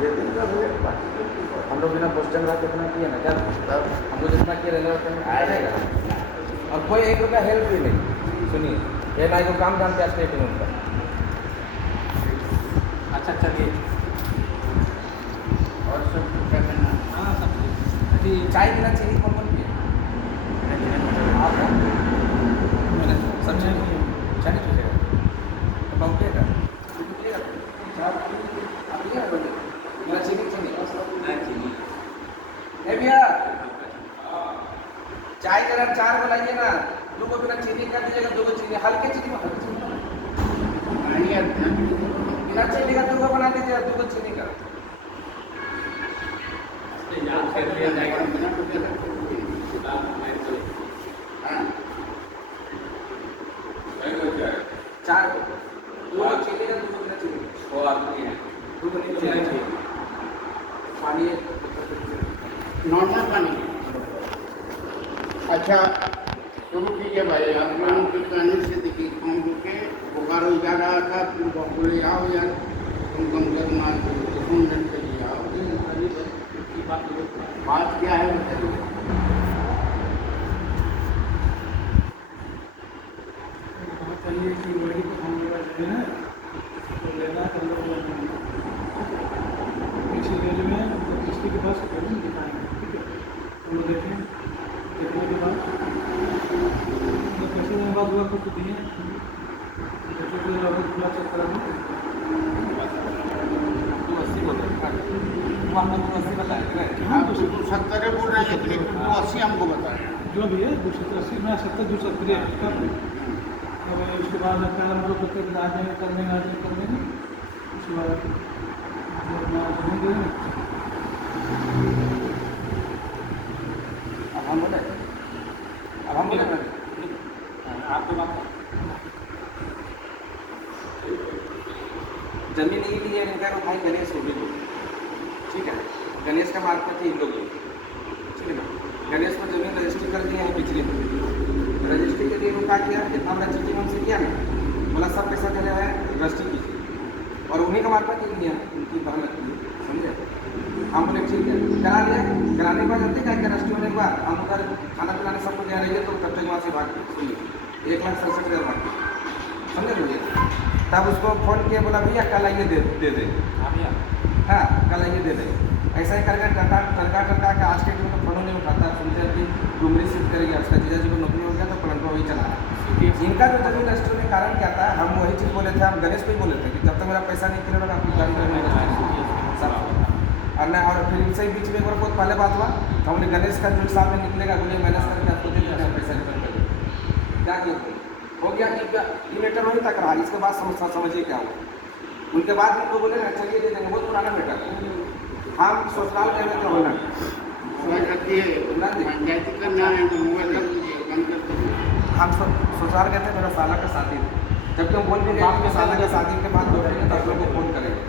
ये दिन का हुए बाकी हम लोग बिना क्वेश्चन का कितना किए ना क्या हमको जितना किए रहना आएगा और कोई एक रुपया हेल्प भी नहीं। सुनिए ये ना को काम जानते हैं स्टेट में उनका। अच्छा चलिए और सब क्या करना। हाँ सब अभी चाय बिना चीनी कौन कौन पिए आप हैं? मैंने सब चीज़ चाय नहीं पीजिएगा तो बहुतेगा आप पिए बिना चीनी चीनी ए भैया चाय जरा 4 को लाइए ना, 2 को बिना चीनी कर दीजिएगा, 2 को चीनी हल्के चीनी में हल्के चीनी बिना चीनी का 2 को बना दीजिएगा, 2 को चीनी का। चार को 2 को चीनी का 2 को बिना चीनी वो आपकी है 2 को नहीं चाहिए पानी नॉर्मल पानी। अच्छा शुरू कीजिए भाई, आप लोगों के कहने से देखिए हम लोग के बोकारो जा रहा था, फिर बोले आओ यार तुम कम से कम 2 मिनट के लिए आओ। बात क्या है बताइए। चाहिए कि वही तो हम लोग जो है तो लेना हम लोग किसी रेल में किसी के पास कहीं दिखाएंगे, ठीक है। हम लोग देखें, देखने के बाद मतलब कैसे दिन बाद हुआ कुछ दिए जैसे कि खुला चेक करा दें 280 बोल रहे हैं वो हमने 280 बताया ना। आप 270 बोल रहे हैं लेकिन 280 हमको बताया। जो भी है 280 में 70 270 है। अब उसके बाद लगता है हम लोग प्रत्येक आ जाएंगे कर देंगे उसके बाद अपना घूमेंगे। अब हम बोले आपके बात जमीन नहीं ली है इनका तो भाई गणेश हो गई, ठीक है। गणेश का मार्फत ही इन लोग ठीक है ना। गणेश को जमीन रजिस्ट्री कर दिए हैं बिजली में, रजिस्ट्री के लिए उनका किया कितना हमने चिट्ठी उनसे किया ना, बोला सब पैसा चले हैं रजिस्ट्री कीजिए और उन्हीं का मार्फत ही लिया उनकी बहन लगती है, समझे। हम बोले ठीक है करा लिया, कराने के बाद जानते क्या क्या रजिस्ट्री होने के बाद हम उधर खाना पिलाने सबको दे रही है तो तब तक वहाँ से भाग सुनिए 1,67,000 भाग समझे भैया। तब उसको फ़ोन किया बोला भैया कल आइए दे दे हाँ कल आइए दे दे। ऐसा ही करके टका के आज के दिन तो फ़ोन नहीं उठाता, सुनते हैं कि डुमरी शिफ्ट करेगी उसका जीजा जी को नौकरी हो गया तो पलंग वही चला रहा। इनका जो जमीन रजिस्ट्री में कारण क्या था, हम वही चीज़ बोले थे, हम गणेश को ही बोले थे कि जब तक मेरा पैसा नहीं क्लियर होगा आपकी गाड़ी सब और ना। और फिर इनसे बीच में एक बार बहुत पहले बात हुआ तो हमने गणेश का जो हिसाब में निकलेगा बोलिए मैनेज करके आपको दे देंगे पैसा रिटर्न कर देंगे। क्या किया हो गया कि मैटर वहीं तक रहा। इसके बाद समझिए क्या हुआ, उनके बाद उनको बोले ना चलिए दे देंगे, बहुत पुराना मैटर। हम ससुराल गए थे होना पंचायती करना है तो मोबाइल कर दीजिए, बंद कर दीजिए। हम ससुराल गए थे, मेरा साला का शादी था। जबकि हम बोल के गए कि साला का शादी के बाद लौटेंगे तो आप लोग को फ़ोन करेंगे।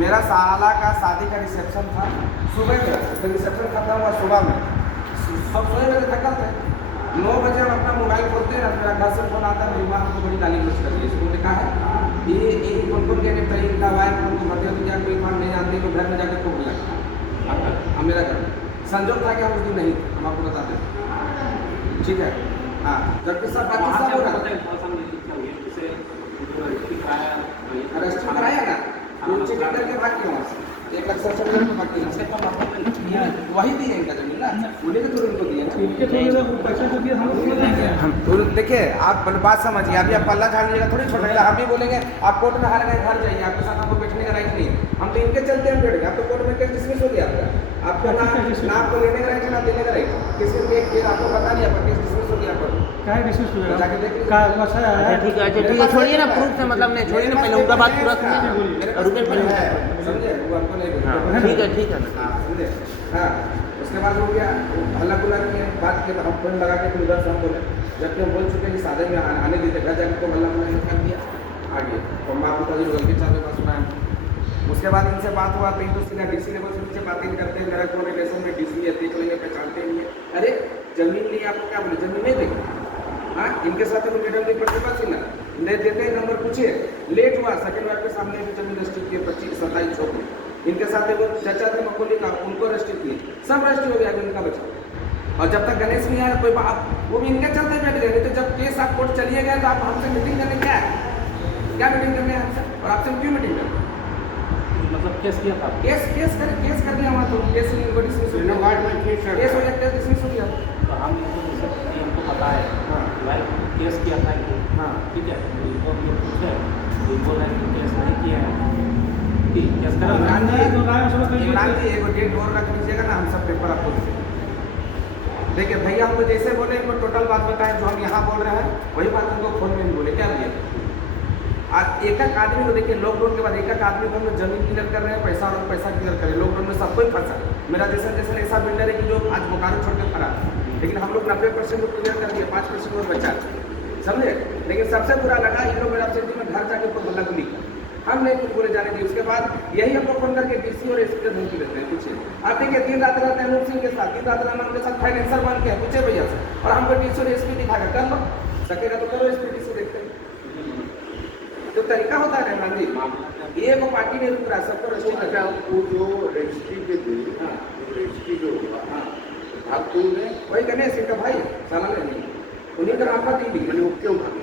मेरा साला का शादी का रिसेप्शन था सुबह में, तो रिसेप्शन खत्म हुआ सुबह में, सब सोए मेरे थकल थे। 9 बजे हम अपना मोबाइल खोलते हैं, मेरा घर से फ़ोन आता है, मेरी माँ हमको बड़ी गाली गलौज कर दी। इसको लिखा है ये कौन कौन कहने तय इनका वाइफ हमको बताया तो क्या कोई काम नहीं जानते तो घर में जाकर को बोला हम मेरा घर संजोग था कि हम उस दिन नहीं थे, हम आपको बताते हैं ठीक है। हाँ जबकि सब बाकी सब हो रहा रजिस्ट्री कराया ना चेक करके भाग गया वहाँ से 1,67,000 में भाग गया। वही दिए इनका जमीन ना, उन्हीं के थ्रू इनको दिया। पैसे जो दिए हम तो देखिए आप बात समझिए, अभी आप पल्ला झाड़ लीजिएगा थोड़ी छोड़ेगा। हम भी बोलेंगे आप कोर्ट में हार गए घर जाइए, आपके साथ हमको बैठने का राइट नहीं है। हम तो इनके चलते हम बैठ गए, आप तो कोर्ट में केस डिसमिस हो गया आपका ना आपको लेने का राइट है ना देने का राइट। किसी केस आपको पता नहीं, आपका केस डिसमिस हो गया आपको क्या डिस्कस हो जाके देख लीजिए। ठीक है अच्छा ठीक है, छोड़िए ना प्रूफ से मतलब नहीं, छोड़िए ना पहले उनका बात पूरा सुनिए, रुके पहले समझे वो आपको नहीं ठीक है हाँ समझे। हाँ उसके बाद हो गया हल्ला गुल्ला किए, बात के हम फोन लगा के फिर उधर से हम बोले, जबकि हम बोल चुके कि सादे में आने दीजिए, घर जाकर तो हल्ला गुल्ला कर दिया आगे तो माँ पिता जी गलती चाहते पास सुना। उसके बाद इनसे बात हुआ तो तो सीधा डीसी लेवल से उनसे बातें करते हैं, मेरा कोई रिलेशन में डीसी है देख लेंगे पहचानते नहीं है। अरे जमीन नहीं आपको क्या बोले जमीन नहीं देंगे। हाँ इनके साथ तो मैडम नहीं पड़ते पास ही ना ले देते नंबर पूछिए। लेट हुआ सेकंड वार्ड के सामने भी जमीन रजिस्ट्री की 25 27 छोड़ इनके साथ एगो चाचा थे मकोली का, उनको अरेस्ट किए, सब अरेस्ट हो गया इनका बच्चा। और जब तक गणेश नहीं आया कोई बात, वो भी इनके चलते बैठ गए। नहीं तो जब केस आप कोर्ट चलिए गए तो आप हमसे मीटिंग करने क्या है, क्या मीटिंग करने हैं हमसे, और आपसे क्यों मीटिंग करें? मतलब केस किया था? केस कर दिया वहाँ, तो केस इनको डिसमिस हो गया, केस हो गया, केस डिसमिस हो गया। तो हम हमको पता है हाँ भाई केस किया था इनको, हाँ ठीक है, इनको हम लोग पूछे तो बोल रहे हैं कि केस नहीं किया है, ठीक केस करा इमरान जी, तो राय सब इमरान जी एगो डेट और रख लीजिएगा ना, हम सब पेपर आपको दे देंगे। देखिए भैया हमको जैसे बोले इनको टोटल बात बताएं, जो हम यहाँ बोल रहे हैं वही बात उनको फोन में बोले। क्या भैया आज एक एक आदमी को देखिए, लॉकडाउन के बाद एक एक आदमी को हम लोग जमीन क्लियर कर रहे हैं, पैसा और पैसा क्लियर कर रहे हैं। लॉकडाउन में सब कोई फंसा। मेरा जैसा ऐसा बिल्डर है कि जो आज बोकारो छोड़ के फरा, लेकिन हम लोग 90% को क्लियर कर दिए, 5% और बचा, समझे। लेकिन सबसे बुरा लगा इन लोग मेरा सिटी में घर जाके ऊपर गला गुली कर, हम नहीं कुछ बोले जाने दिए। उसके बाद यही हम लोग फोन करके डीसी और एसपी का धमकी देते हैं, पूछे आप देखिए दिन रात रहते हैं अनूप सिंह के साथ, दिन रात रहना उनके साथ फाइनेंसर बन के पूछे भैया से, और हमको डीसी और एसपी दिखाकर कर लो, सकेगा तो करो, एसपी डीसी देखते हैं। तो तरीका होता है रहमान जी, ये को पार्टी नहीं रुक रहा, सबको रजिस्ट्री कर रहा। वो जो रजिस्ट्री के दिन, हाँ रजिस्ट्री जो हुआ, हाँ भाग क्यों गए? वही गणेश इनका भाई सामान नहीं, उन्हीं का माफा दी दी, मैंने वो क्यों भागे?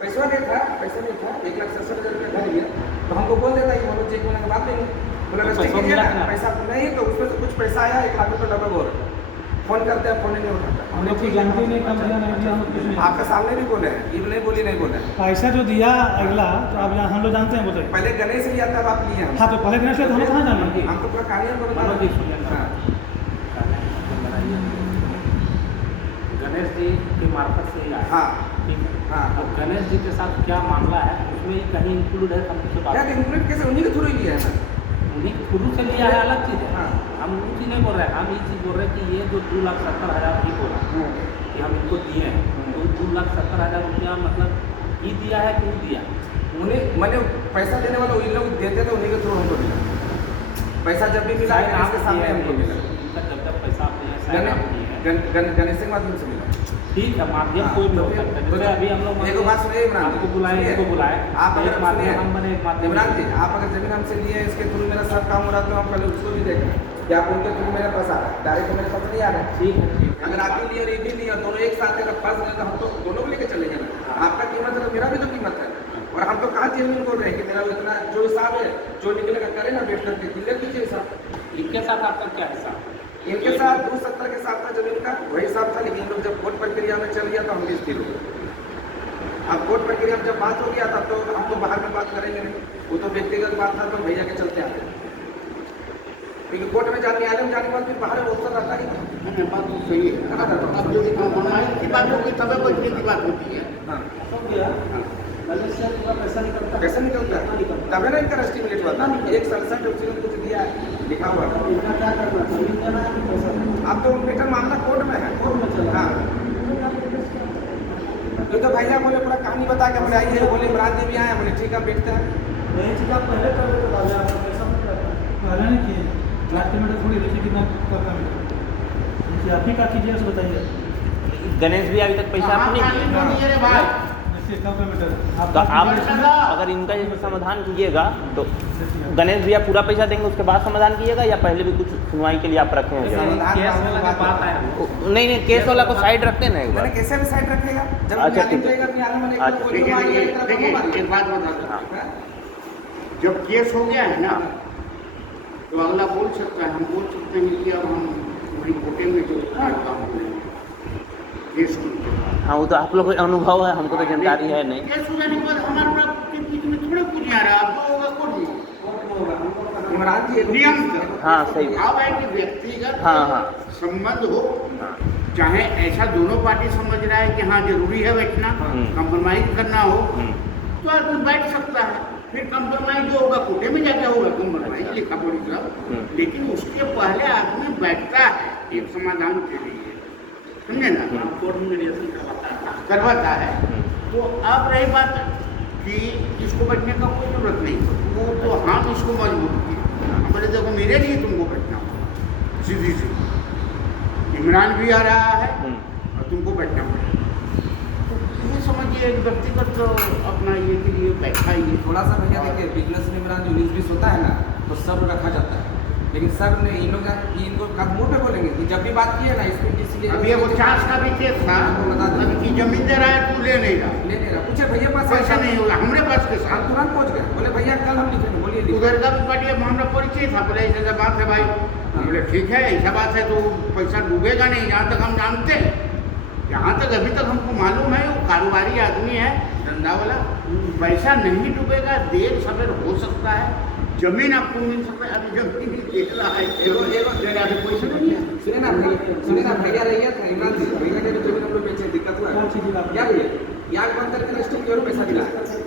पैसा नहीं था, पैसा नहीं था, 1,67,000 रुपया भर लिया। तो हमको बोल देता है बोलो चेक महीने के बाद देंगे, बोला रजिस्ट्री कीजिए ना, पैसा नहीं तो उसमें से कुछ पैसा आया, 1 लाख रुपये लगभग और फोन करते हैं, फोन ही नहीं उठाता। हम लोग कुछ जानते नहीं, कम दिया नहीं दिया, हम लोग कुछ नहीं। आपके सामने भी बोले हैं, ये नहीं बोली नहीं बोले हैं। पैसा जो दिया अगला तो अब यहाँ हम लोग जानते हैं, बोले पहले गणेश लिया तब आप लिए हम। हाँ तो पहले गणेश तो हम कहाँ जानेंगे? हम तो पूरा कहानियाँ को बता रहे हैं। हाँ गणेश जी के मार्फत से ही आया, हाँ ठीक है। हाँ अब गणेश जी के साथ क्या मामला है उसमें कहीं इंक्लूड है, हम उससे बात क्या इंक्लूड कैसे, उन्हीं के थ्रू ही लिया है ना। उन्हीं के शुरू से लिया है, अलग चीज़ है। हाँ हम वो चीज़ नहीं बोल रहे हैं, हम ये चीज़ बोल रहे हैं कि ये जो 2,70,000 ही बोला कि हम इनको दिए हैं, तो 2,70,000 रुपया मतलब ही दिया है, क्यों दिया? उन्हें मैंने पैसा देने वाला वही लोग देते थे, उन्हीं के थ्रू हमको मिला पैसा। जब भी मिला साइन इसके सामने हमको मिला, उनका जब जब पैसा आपने यहाँ साइन आप किए हैं, गणेश के माध्यम से मिला। ठीक है, माध्यम हाँ, कोई भी तो हो फिर- सकता है। तो जैसे अभी हम लोग देखो बात सुनिए इमरान जी, आपको बुलाए, सुनिए। इनको बुलाए, आप अगर एक माध्यम सुनिए, हम बने, एक माध्यम इमरान जी आप अगर जमीन हमसे लिए इसके थ्रू मेरा सब काम हो रहा तो हम पहले उसको भी देख रहे हैं कि आप उनके थ्रू मेरे पास आ रहा है, डायरेक्ट मेरे पास नहीं आ रहा है। ठीक है, ठीक है। अगर आप भी लिए और ये भी लिए, दोनों एक साथ अगर फंस गए तो हम तो दोनों को लेके चलेंगे ना। आपका कीमत है तो मेरा भी तो कीमत है। और हम तो कहाँ जेन्युइन बोल रहे हैं कि मेरा इतना जो हिसाब है जो निकलेगा करे ना, वेट करके क्लियर कीजिए हिसाब। इनके साथ आपका क्या हिसाब? इनके साथ 270 के साथ था जमीन का, वही हिसाब था। लेकिन लोग जब कोर्ट प्रक्रिया में चल गया तो हम भी स्थिर हो गए। अब कोर्ट प्रक्रिया में जब बात हो गया तब तो हम तो बाहर में बात करेंगे नहीं, वो तो व्यक्तिगत बात था, तो भैया के चलते आते हैं। क्योंकि कोर्ट में जाने न्यायालय में जाने के बाद फिर बाहर अवसर रहता ही नहीं। मैंने बात तो सही है। अब जो कॉम्प्रोमाइज की बात होगी तब बचने की बात होती है। हाँ हो गया, पैसा निकलता है, कैसे निकलता है, तभी ना इनका एस्टिमेट हुआ था 167 उसने कुछ दिया है, लिखा हुआ था। इनका क्या करना है? जमीन देना है कि पैसा देना है? अब तो उनका मामला कोर्ट में है। कोर्ट में चला। हाँ तो भैया बोले पूरा कहानी बता के बोले आइए, बोले इमरान जी भी आए, बोले ठीक है बैठते हैं। यही चीज़ आप पहले कर रहे थे, बाद में आपने पैसा नहीं करता। पहले नहीं किए, लास्ट में थोड़ी देखिए कितना करना है। आप ही का कीजिए तो बताइए। गणेश भी अभी तक पैसा हाँ, आपने कानून तो नहीं है रे भाई। जैसे कम मीटर तो आप अगर इनका जैसे समाधान कीजिएगा तो गणेश भैया पूरा पैसा देंगे, उसके बाद समाधान कीजिएगा या पहले भी कुछ सुनवाई के लिए आप रखे हैं? समाधान केस का वाला बात बात है। आया। नहीं नहीं, केस वाला को साइड रखते हैं ना एक मैंने बार। कैसे भी साइड रखेगा जब अच्छा, न्यायालय ठीक है। जाएगा, न्यायालय में अच्छा, कोई देखिए मारेगा, देखिए एक तरफ देखिए वो मारेगा। एक बात बता दो, हाँ। जब केस हो गया है ना तो अगला बोल सकता है, हम बोल सकते हैं कि अब हम वही कोटे में जो काम हो रहे हैं केस को। हाँ वो तो आप लोग को अनुभव है, हमको तो जानकारी है नहीं। केस हो जाने के बाद हमारा के बीच में थोड़े कुछ आ रहा है, अब तो होगा कोर्ट में। इमरान जी एक नियम हाँ सही। अब है कि व्यक्तिगत हाँ हाँ संबंध हो, हाँ चाहे ऐसा दोनों पार्टी समझ रहा है कि हाँ जरूरी है बैठना, कंप्रोमाइज करना हो तो आदमी बैठ सकता है। फिर कंप्रोमाइज जो होगा कोर्टे में जाके होगा कंप्रोमाइज, लिखा पड़ी सब। लेकिन उसके पहले आदमी बैठता है एक समाधान के लिए, समझे ना, कोर्ट में मीडिएशन करवाता है। तो अब रही बात कि इसको बैठने का कोई जरूरत नहीं, वो तो हम इसको मजबूर किए, बोले देखो मेरे लिए तुमको बैठना होगा, सीधी सी इमरान भी आ रहा है और तुमको बैठना पड़ेगा। तो ये समझिए एक व्यक्तिगत अपना ये के लिए बैठा ही है। थोड़ा सा भैया देखिए बिजनेस में इमरान जो 19-20 होता है ना, तो सब्र रखा जाता है, लेकिन सब्र ने इन लोग इनको मुंह पे बोलेंगे कि जब भी बात की है ना इसमें इसलिए अभी ये 50 का भी केस था, अभी की जमीन दे रहा है तू ले नहीं रहा, ले नहीं रहा, पूछे भैया पास पैसा नहीं होगा हमारे पास के हम साथ। तुरंत पहुंच गए, बोले भैया कल हम लिखेंगे, बोलिए लिखिए। उधर का भी पार्टी हमारा परिचय था, बोले ऐसा बात है भाई, हम बोले ठीक है ऐसा बात है तो पैसा डूबेगा नहीं, जहाँ तक हम जानते हैं, जहाँ तक अभी तक हमको मालूम है वो कारोबारी आदमी है धंधा वाला, पैसा नहीं डूबेगा, देर सवेर हो सकता है, जमीन आपको मिल सकता है, अभी जमीन ही देख रहा है अभी पैसा नहीं है। सुने ना भैया रहिए था इमरान जी, भैया के भी जमीन हम लोग बेचे, दिक्कत हुआ है क्या भैया, ये आग बंद करके रजिस्ट्री की पैसा दिला,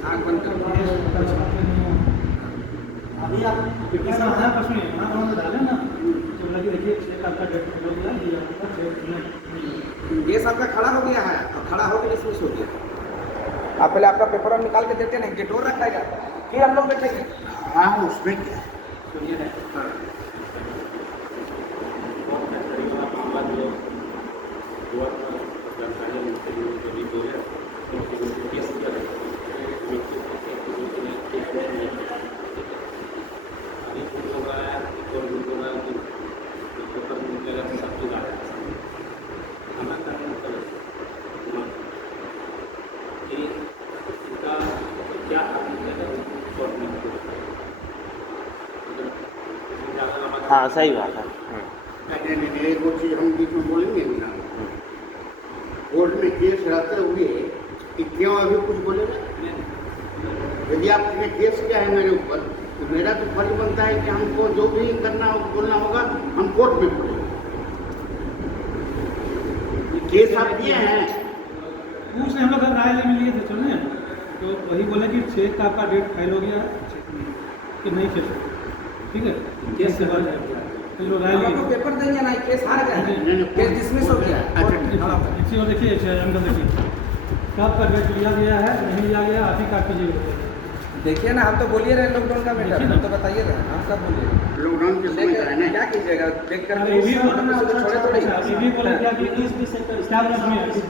आग बंद करके अभी आप कितना आधा प्रश्न है ना, हम डालें ना तो लगे देखिए चेक आपका डेट हो गया, ये आपका चेक नहीं, ये सबका खड़ा हो गया है और खड़ा होकर डिसमिस हो गया। आप पहले आपका पेपर हम निकाल के देते ना, गेट और रखाएगा, फिर हम लोग बैठेंगे। हाँ उसमें क्या सुनिए ना, हाँ हाँ सही बात है। नहीं एक वो चीज़ हम बीच में बोलेंगे भी ना, कोर्ट में केस रहते हुए कि क्यों अभी कुछ बोलेगा, यदि आपने केस किया है मेरे ऊपर तो मेरा तो फर्ज बनता है कि हमको जो भी करना बोलना होगा हम कोर्ट में बोलेंगे। केस आप किए हैं, उसने हम लोग राय लेने लिए थे चले, तो वही बोले कि चेक का आपका डेट फाइल हो गया कि नहीं चेक, ठीक है केस के बाद तो लोग राय हम लिए लोग पेपर देंगे ना, केस हार गया, नहीं, केस डिसमिस हो गया। अच्छा, इसी को देखिए अंकल देखिए कब का डेट लिया गया है नहीं लिया गया, आप ही काट कीजिए। देखिए ना, हम तो बोलिए रहे लॉकडाउन का मैटर, हम तो बताइए रहे, हम कब बोलिए लॉकडाउन के समय का है ना, क्या कीजिएगा देख कर ये भी बोले ना, छोड़े थोड़े ये भी बोले क्या कि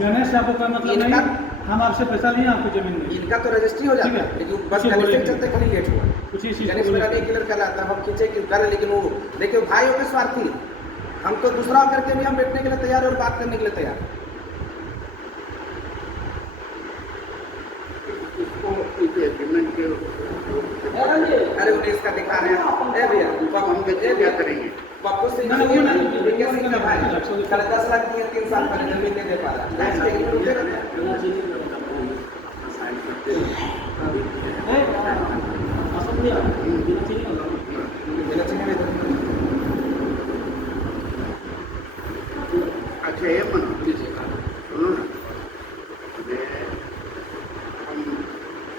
गणेश आपको का मतलब नहीं, हम आपसे पैसा लिए आपको जमीन नहीं, इनका तो रजिस्ट्री हो जाता ठीक है, है। लेकिन बस उसे गणेश बोलिए। के चलते खाली लेट हुआ। कुछ ही चीज़ गणेश मेरा नहीं क्लियर कराता, हम खींचे कि करे, लेकिन वो देखिए भाई होकर स्वार्थी, हम तो दूसरा करके भी हम बैठने के लिए तैयार और बात करने के लिए तैयार। इसको इस एग्रीमेंट के अरे उन्हें इसका दिखा रहे हैं, ए भैया हम देखिए क्या करेंगे। पप्पू सिंह ना, वो ना, विकेट सिंह का भाई कल 10 लाख दिए 3 साल पहले, जमीन नहीं दे पा रहा, लाइफ के लिए रुके रहते हैं। बिना चीनी में अच्छा ये मनो सुनो ना, हम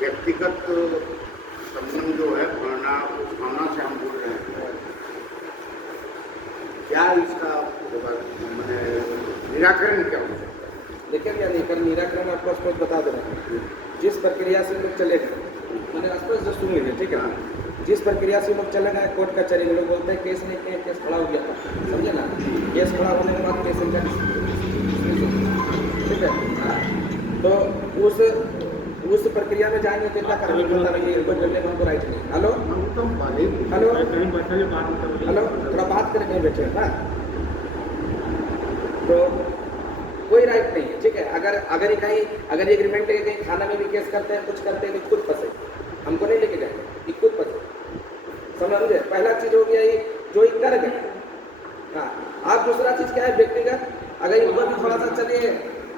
व्यक्तिगत संबंध जो है भावना उस भावना से हम बोल रहे हैं, क्या इसका मैंने निराकरण क्या हो सकता है? देखिए भैया निराकरण आपको स्पष्ट बता दे रहे हैं, जिस प्रक्रिया से लोग चले गए, मैंने स्पष्ट जो सुन लीजिए, ठीक है, जिस प्रक्रिया से लोग चले गए कोर्ट कचहरी में, लोग बोलते हैं केस नहीं किए, केस खड़ा हो गया था, समझे ना, केस खड़ा होने के बाद केस इनका ठीक है, तो उस प्रक्रिया में जाएंगे तो क्या करेंगे पता नहीं, इनको बोलने में हमको राइट नहीं। हेलो हेलो हेलो, थोड़ा बात करें कहीं बैठे ना, तो कोई राइट नहीं है, ठीक है, अगर ये कहीं अगर ये एग्रीमेंट लेके कहीं थाना में भी केस करते हैं, कुछ करते हैं, तो खुद फंसे, हमको नहीं लेके जाएंगे, ये खुद फंसे, समझे। पहला चीज हो गया ये जो ये कर गए, हाँ। अब दूसरा चीज क्या है, व्यक्तिगत अगर इनको भी थोड़ा सा चलिए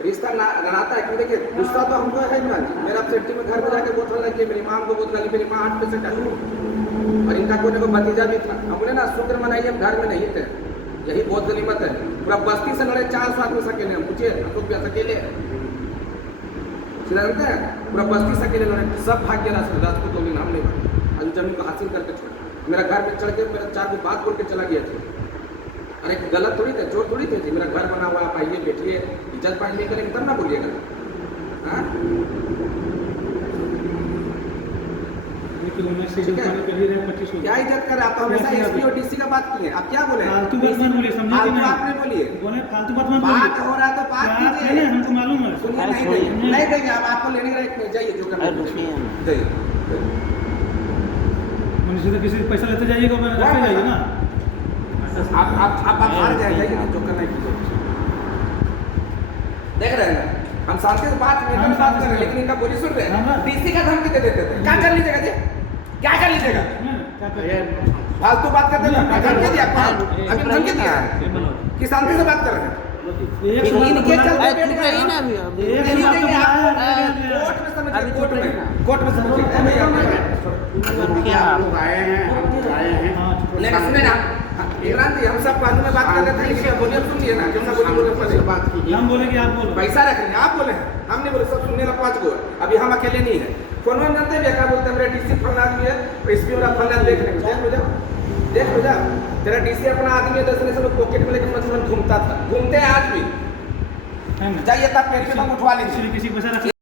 रिश्ता बनाता है, क्योंकि देखिए गुस्सा तो हमको है ना, मेरा सेफ्टी में घर में जाके बोल रहा है कि मेरी माँ को बहुत गाली, मेरी माँ 8% और इनका कोई को भतीजा भी था, हम बोले ना शुक्र मनाइए हम घर में नहीं थे, यही बहुत गनीमत है, पूरा बस्ती से लड़े 4 साल में सकेले, हम पूछिए हम लोग भी अकेले जानते हैं, पूरा बस्ती से अकेले लड़े, सब भाग गया राजपूत तो नाम नहीं भाग, अभी जमीन को हासिल करके छोड़ा, मेरा घर में चढ़ के मेरा 4 को बात बोल के चला गया था, अरे गलत थोड़ी थे, चोर थोड़ी थे, मेरा घर बना हुआ आप आइए बैठिए, इज्जत पानी नहीं करेंगे तब ना बोलिएगा, हाँ क्या इज्जत कर रहे आप, तो हमेशा एसपी और डीसी का बात किए, आप क्या बोले फालतू बात मत बोलिए, समझे कि नहीं? आपने बोलिए बोले फालतू बात मत बात बोलिए, हो रहा है तो बात बात कीजिए, है ना, हमको मालूम है। सुनिए नहीं देंगे आप, आपको लेने का राइट नहीं, जाइए जो करना है, जाइए। किसी से किसी पैसा लेते जाइएगा, मैं रखे जाइए ना। आप हार जाएंगे कि नहीं, जो करना है कीजिए। देख रहे हैं ना, हम शांति से बात में हम बात कर रहे हैं, शांति से- लेकिन इनका बोली सुन रहे हाँ, हाँ। हैं। डीसी का धमकी दे देते थे, क्या कर लीजिएगा जी, क्या कर लीजिएगा, क्या करिए? फालतू बात करते हैं। धमकी दिया आपको, अभी धमकी दिया है कि शांति से बात कर रहे हैं। एक इनके चलते अरे बैठ चुप गए रहिए ना। ना अभी, अभी। एक नहीं बात तो देंगे बुलाया आपको, है, कोर्ट में समझिए, अभी कोर्ट चुप में रहिए। कोर्ट में समझिए। ए भैया, देखिए आप लोग आए हैं, हम लोग आए हैं। हाँ, चुप रहिए। लेकिन सुने ना, इमरान जी, हम सब बाद में बात कर रहे थे, लेकिन बोलिए, अब सुन लिए ना, जैसा बोलिए बोले से पहले। बात कीजिए। हम बोलेंगे, आप बोलो। पैसा रखेंगे, आप बोले हैं, हम नहीं बोले, सब सुनने ला 5 गो। अभी हम अकेले नहीं है, फोन में जानते हैं क्या बोलते हैं, मेरा डीसी फलना आदमी है, एसपी वाला फलना देख लेंगे, देख लो जा, तेरा डीसी अपना आदमी है, 10 से पॉकेट में लेकर मतलब घूमता था, घूमते हैं आज भी। है ना? जाइए तब पेड़ पे हम उठवा लीजिए। किसी को पैसा रख